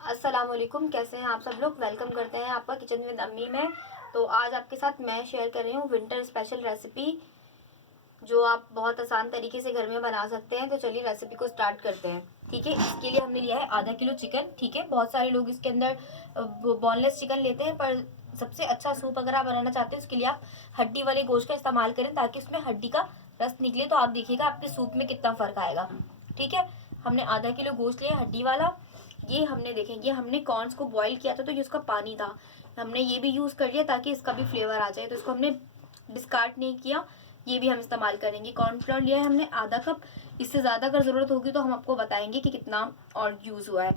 अस्सलामुअलैकुम, कैसे हैं आप सब लोग। वेलकम करते हैं आपका किचन विद अम्मी में। तो आज आपके साथ मैं शेयर कर रही हूँ विंटर स्पेशल रेसिपी, जो आप बहुत आसान तरीके से घर में बना सकते हैं। तो चलिए रेसिपी को स्टार्ट करते हैं। ठीक है, इसके लिए हमने लिया है आधा किलो चिकन। ठीक है, बहुत सारे लोग इसके अंदर बोनलेस चिकन लेते हैं, पर सबसे अच्छा सूप अगर आप बनाना चाहते हैं उसके लिए आप हड्डी वाले गोश्त का इस्तेमाल करें, ताकि उसमें हड्डी का रस निकले। तो आप देखिएगा आपके सूप में कितना फ़र्क आएगा। ठीक है, हमने आधा किलो गोश्त लिया हड्डी वाला। ये हमने देखेंगे, हमने कॉर्न्स को बॉईल किया था तो ये उसका पानी था, हमने ये भी यूज़ कर लिया ताकि इसका भी फ्लेवर आ जाए। तो इसको हमने डिस्कार्ड नहीं किया, ये भी हम इस्तेमाल करेंगे। कॉर्नफ्लोर लिया है हमने आधा कप, इससे ज़्यादा अगर ज़रूरत होगी तो हम आपको बताएंगे कि कितना और यूज़ हुआ है।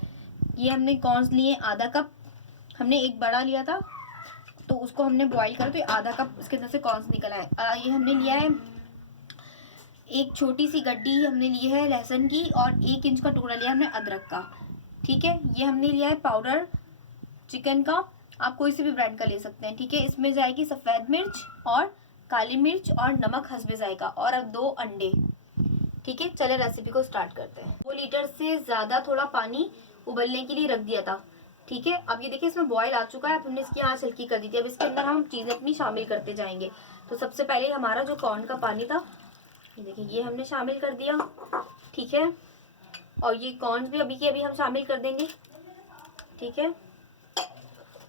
ये हमने कॉर्न्स लिए आधा कप, हमने एक बड़ा लिया था तो उसको हमने बॉईल करा, तो ये आधा कप इसके अंदर से कॉर्न्स निकल आए। ये हमने लिया है एक छोटी सी गड्डी हमने ली है लहसुन की, और 1 इंच का टुकड़ा लिया हमने अदरक का। ठीक है, ये हमने लिया है पाउडर चिकन का, आप कोई सी भी ब्रांड का ले सकते हैं। ठीक है, इसमें जाएगी सफ़ेद मिर्च और काली मिर्च और नमक हस्बे जायका, और अब 2 अंडे। ठीक है, चले रेसिपी को स्टार्ट करते हैं। 2 लीटर से ज़्यादा थोड़ा पानी उबलने के लिए रख दिया था। ठीक है, अब ये देखिए इसमें बॉयल आ चुका है। अब हमने इसकी आंच हल्की कर दी थी। अब इसके अंदर हम चीज़ें अपनी शामिल करते जाएंगे। तो सबसे पहले हमारा जो कॉर्न का पानी था, ये देखिए ये हमने शामिल कर दिया। ठीक है, और ये कॉर्न्स भी अभी के अभी हम शामिल कर देंगे। ठीक है,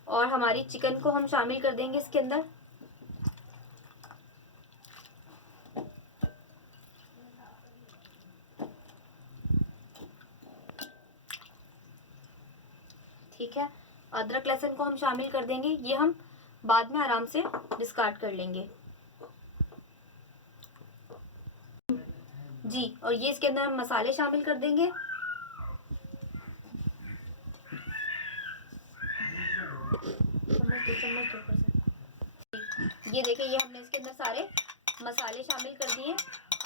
और हमारी चिकन को हम शामिल कर देंगे इसके अंदर। ठीक है, अदरक लहसुन को हम शामिल कर देंगे, ये हम बाद में आराम से डिस्कार्ड कर लेंगे जी। और ये इसके अंदर हम मसाले शामिल कर देंगे। ये देखिए ये हमने इसके अंदर सारे मसाले शामिल कर दिए।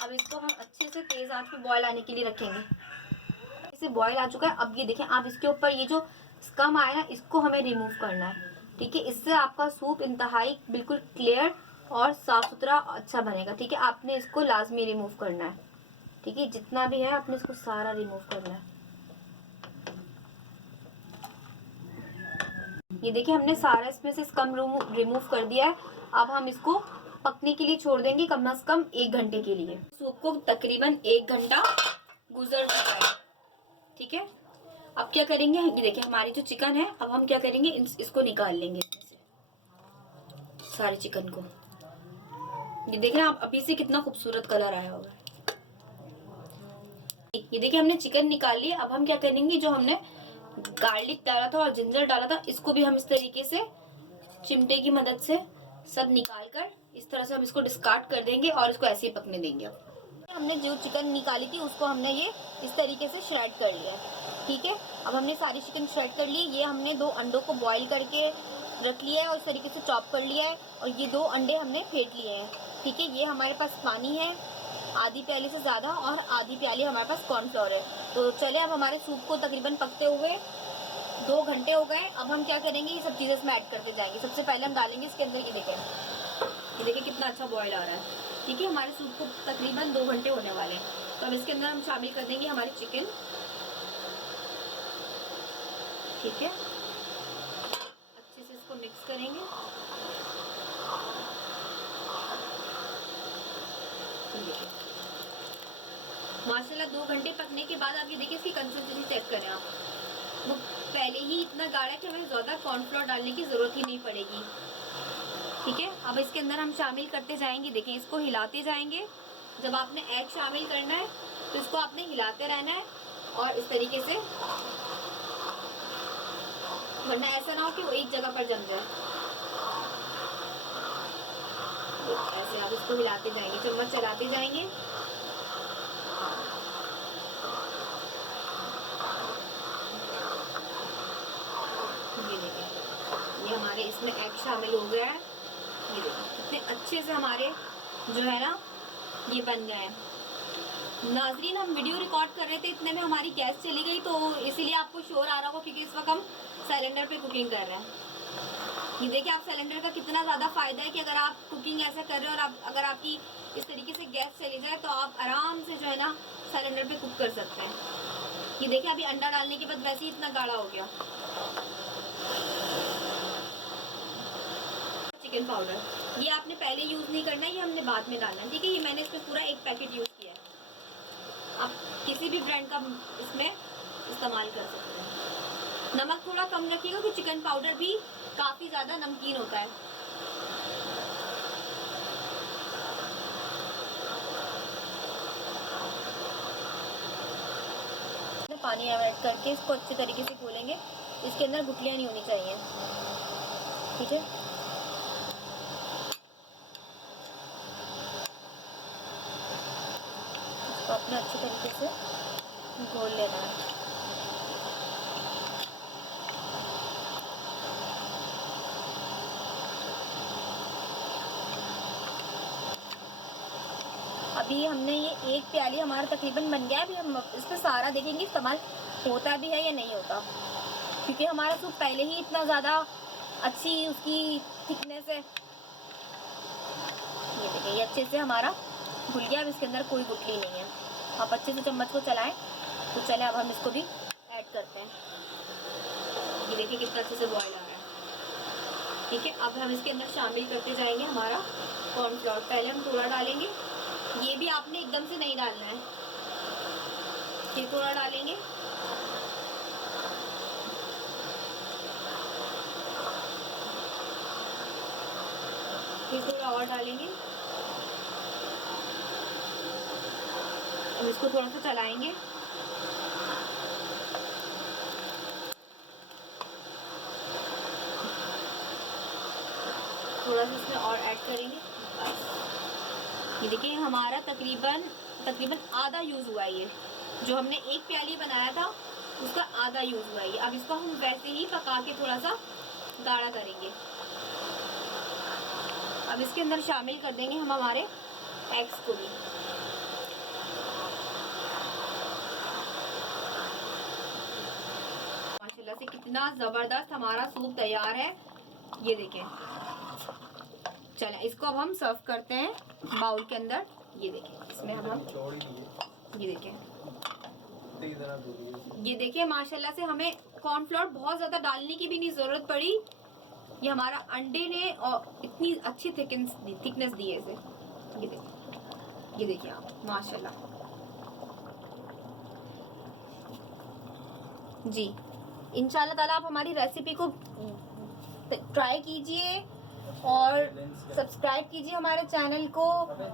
अब इसको हम अच्छे से तेज़ आंच पे बॉयल आने के लिए रखेंगे। इसे बॉयल आ चुका है। अब ये देखें, आप इसके ऊपर ये जो स्कम आया ना, इसको हमें रिमूव करना है। ठीक है, इससे आपका सूप इंतहाई बिल्कुल क्लियर और साफ़ सुथरा अच्छा बनेगा। ठीक है, आपने इसको लाजमी रिमूव करना है। ठीक है, जितना भी है आपने इसको सारा रिमूव करना है। ये देखिए हमने सारा इसमें से स्कम रिमूव कर दिया है। अब हम इसको पकने के लिए छोड़ देंगे, कम से कम 1 घंटे के लिए। सूप को तकरीबन 1 घंटा गुजर चुका है। ठीक है, अब क्या करेंगे, ये देखिए हमारी जो चिकन है, अब हम क्या करेंगे, इसको निकाल लेंगे इसमें से सारे चिकन को। ये देख रहे हैं आप, अभी से कितना खूबसूरत कलर आया होगा। ये देखिए हमने चिकन निकाल लिया। अब हम क्या करेंगे, जो हमने गार्लिक डाला था और जिंजर डाला था, इसको भी हम इस तरीके से चिमटे की मदद से सब निकाल कर इस तरह से हम इसको डिस्कार्ड कर देंगे और इसको ऐसे ही पकने देंगे। अब हमने जो चिकन निकाली थी उसको हमने ये इस तरीके से श्रेड कर लिया है। ठीक है, अब हमने सारी चिकन श्रेड कर ली। ये हमने 2 अंडों को बॉईल करके रख लिया है और इस तरीके से चॉप कर लिया है, और ये 2 अंडे हमने फेंट लिए हैं। ठीक है, ये हमारे पास पानी है आधी प्याली से ज़्यादा, और आधी प्याली हमारे पास कॉर्नफ्लोर है। तो चले, अब हमारे सूप को तकरीबन पकते हुए 2 घंटे हो गए। अब हम क्या करेंगे, ये सब चीज़ें इसमें ऐड करते जाएंगे। सबसे पहले हम डालेंगे इसके अंदर, ये देखें कितना अच्छा बॉयल आ रहा है। ठीक है, हमारे सूप को तकरीबन 2 घंटे होने वाले हैं। तो अब इसके अंदर हम शामिल कर देंगे हमारी चिकन। ठीक है, अच्छे से इसको मिक्स करेंगे। माशाल्लाह 2 घंटे पकने के बाद आप ये देखिए इसकी कंसिस्टेंसी चेक करें आप, वो पहले ही इतना गाढ़ा है कि हमें ज़्यादा कॉर्नफ्लोर डालने की ज़रूरत ही नहीं पड़ेगी। ठीक है, अब इसके अंदर हम शामिल करते जाएंगे। देखें इसको हिलाते जाएंगे। जब आपने एग शामिल करना है तो इसको आपने हिलाते रहना है, और इस तरीके से, वरना ऐसा ना हो कि वो एक जगह पर जम जाए। ऐसे आप इसको हिलाते जाएंगे, चम्मच चलाते जाएंगे। ये देखें, ये हमारे इसमें एग शामिल हो गया है। ये देखिए कितने अच्छे से हमारे जो है ना ये बन गए हैं। नाजरीन, हम वीडियो रिकॉर्ड कर रहे थे, इतने में हमारी गैस चली गई, तो इसीलिए आपको शोर आ रहा होगा, क्योंकि इस वक्त हम सिलेंडर पे कुकिंग कर रहे हैं। ये देखिए आप, सिलेंडर का कितना ज़्यादा फ़ायदा है कि अगर आप कुकिंग ऐसा कर रहे हो और अगर आपकी इस तरीके से गैस चली जाए तो आप आराम से जो है ना सिलेंडर पे कुक कर सकते हैं। ये देखिए अभी अंडा डालने के बाद वैसे ही इतना गाढ़ा हो गया। चिकन पाउडर ये आपने पहले यूज़ नहीं करना है, ये हमने बाद में डालना है, ठीक है। ये मैंने इसमें पूरा 1 पैकेट यूज़ किया है। आप किसी भी ब्रांड का इसमें इस्तेमाल कर सकते हैं। नमक थोड़ा कम रखिएगा क्योंकि चिकन पाउडर भी काफ़ी ज़्यादा नमकीन होता है। पानी ऐड करके इसको अच्छे तरीके से घोलेंगे। इसके अंदर गुठलियाँ नहीं होनी चाहिए, ठीक है। इसको अपने अच्छे तरीके से घोल लेना है। अभी हमने ये 1 प्याली हमारा तकरीबन बन गया। अभी हम इसमें सारा देखेंगे इस्तेमाल होता भी है या नहीं होता, क्योंकि हमारा सूप पहले ही इतना ज़्यादा अच्छी उसकी थिकनेस है। ये देखिए ये अच्छे से हमारा घुल गया। अब इसके अंदर कोई गुठली नहीं है। आप अच्छे से चम्मच को चलाएं। तो चले अब हम इसको भी ऐड करते हैं। ये देखिए कितना अच्छे से बॉयल आ रहा है, ठीक है। अब हम इसके अंदर शामिल करते जाएंगे हमारा कॉर्नफ्लोर। पहले हम थोड़ा डालेंगे, ये भी आपने एकदम से नहीं डालना है, ये थोड़ा डालेंगे। फिर थोड़ा और डालेंगे। अब इसको थोड़ा सा चलाएंगे। थोड़ा सा इसमें और ऐड करेंगे। बस ये देखिए हमारा तकरीबन आधा यूज़ हुआ है। ये जो हमने 1 प्याली बनाया था उसका आधा यूज़ हुआ है। अब इसको हम वैसे ही पका के थोड़ा सा गाढ़ा करेंगे। अब इसके अंदर शामिल कर देंगे हम हमारे एग्स को भी। माशाल्लाह से कितना ज़बरदस्त हमारा सूप तैयार है। ये देखें। चलें इसको अब हम सर्व करते हैं बाउल के अंदर। ये देखें इसमें हम ये देखें, ये देखिए माशाल्लाह से हमें कॉर्नफ्लोर बहुत ज़्यादा डालने की भी नहीं ज़रूरत पड़ी। ये हमारा अंडे ने और इतनी अच्छी थिकनेस दी है इसे। ये देखिए आप माशाल्लाह जी। इंशाल्लाह ताला आप हमारी रेसिपी को ट्राई कीजिए और सब्सक्राइब कीजिए हमारे चैनल को,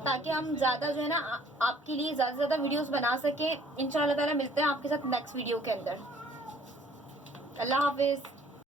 ताकि हम ज़्यादा जो है ना आपके लिए ज़्यादा से ज़्यादा वीडियोस बना सकें। इंशाल्लाह ताला मिलते हैं आपके साथ नेक्स्ट वीडियो के अंदर। अल्लाह हाफिज़।